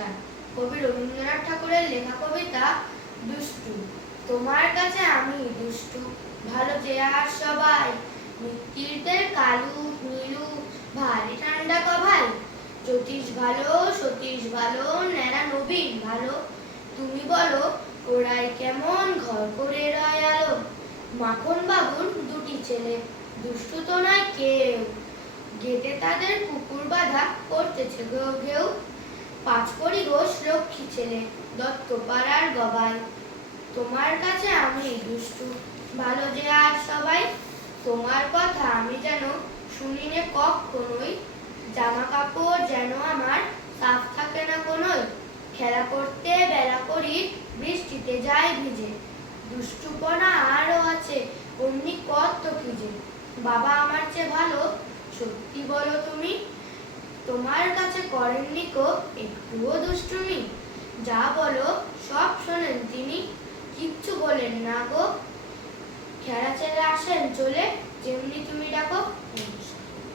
নমস্কার। কবি রবীন্দ্রনাথ ঠাকুরের লেখা কবিতা দুষ্টু। তোমার কাছে আমি দুষ্টু, ভালো যে আর সবাই। মিত্তিরদের কালু নীলু, ভারী ঠান্ডা কভাই। জ্যোতিষ ভালো, সতীশ ভালো, নেড়া নবীন ভালো। তুমি বলো ওরাই কেমন, ঘর করে রয় আলো। মাখন বাবুর দুটি ছেলে, দুষ্টু তো নয় কেউ। গেটে তাদের কুকুর বাঁধা, করতেছে ঘেউ ঘেউ। পাঁচকড়ি ঘোষ লক্ষ্মী ছেলে, দত্ত পাড়ার গবাই। তোমার কাছে আমি দুষ্টু, ভালো যে আর সবাই। তোমার কথা আমি যেন শুনিনে কখনোই। জামা কাপড় যেন আমার সাফ থাকে না কোনোই। খেলা করতে বেলা করি, বৃষ্টিতে যায় ভিজে। দুষ্টুপনা আরও আছে, অমনি কত কি যে। বাবা আমার চেয়ে ভালো, সত্যি বলো তুমি। তোমার কাছে করেননি কো একটুও দুষ্টুমি। যা বলো সব শোনেন তিনি, কিচ্ছু বলেন না গো। খেলা ছেড়ে আসেন চলে, যেমনি তুমি ডাকো।